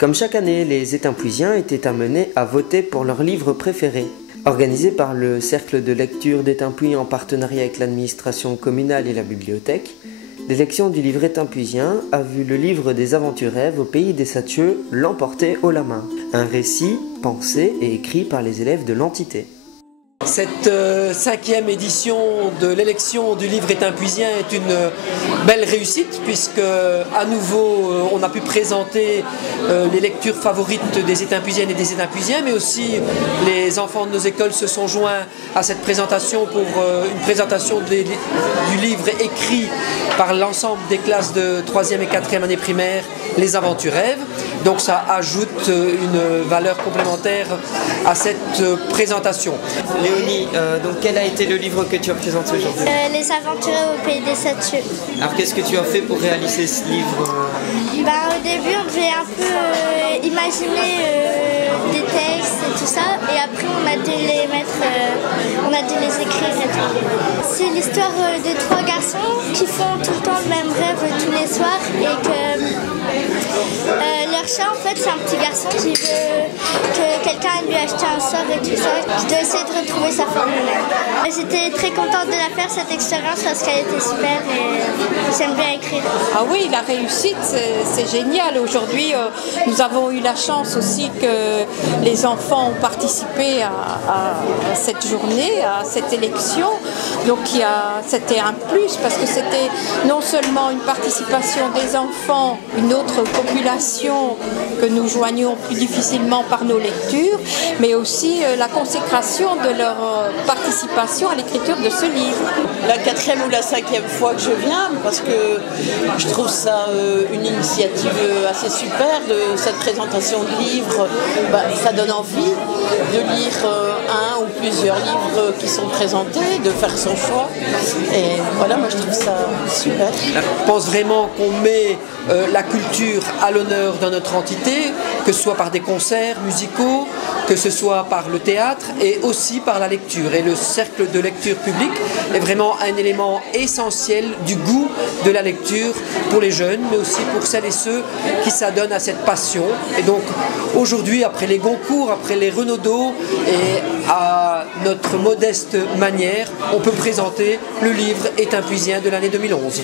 Comme chaque année, les Étainpuisiens étaient amenés à voter pour leur livre préféré. Organisé par le Cercle de lecture d'Étainpuis en partenariat avec l'administration communale et la bibliothèque, l'élection du livre étainpuisien a vu le livre des Aventurèves au pays des Sathieux l'emporter haut la main. Un récit pensé et écrit par les élèves de l'entité. Cette cinquième édition de l'élection du livre étainpuisien est une belle réussite puisque à nouveau on a pu présenter les lectures favorites des Étainpuisiennes et des Étainpuisiens, mais aussi les enfants de nos écoles se sont joints à cette présentation pour une présentation du livre écrit par l'ensemble des classes de 3e et 4e année primaire, Les Aventurèves. Donc ça ajoute une valeur complémentaire à cette présentation. Léonie, donc quel a été le livre que tu as présenté aujourd'hui? Les Aventureux au pays des Sathieux. Alors qu'est-ce que tu as fait pour réaliser ce livre? Au début, on devait un peu imaginer des textes et tout ça, et après on a dû les mettre, on a dû les écrire et tout. C'est l'histoire de trois garçons qui font tout le temps le même rêve tous les soirs et que leur chat, en fait, c'est un petit garçon qui veut que quelqu'un lui achète un sort et tout ça. Je dois essayer de retrouver sa formule. J'étais très contente de la faire, cette expérience, parce qu'elle était super et j'aime bien écrire. Ah oui, la réussite, c'est génial. Aujourd'hui, nous avons eu la chance aussi que les enfants ont participé à cette journée, à cette élection. Donc c'était un plus parce que c'était non seulement une participation des enfants, une autre population que nous joignions plus difficilement par nos lectures, mais aussi la consécration de leur participation à l'écriture de ce livre. La 4e ou la 5e fois que je viens, parce que je trouve ça une initiative assez super de cette présentation de livres. Ça donne envie de lire un ou plusieurs livres qui sont présentés, de faire son choix. Et voilà, moi je trouve ça super. Je pense vraiment qu'on met la culture à l'honneur dans notre entité, que ce soit par des concerts musicaux, que ce soit par le théâtre et aussi par la lecture. Et le cercle de lecture publique est vraiment un élément essentiel du goût de la lecture pour les jeunes, mais aussi pour celles et ceux qui s'adonnent à cette passion. Et donc aujourd'hui, après les Goncourt, après les Renaudot et à notre modeste manière, on peut présenter le livre étainpuisien de l'année 2011.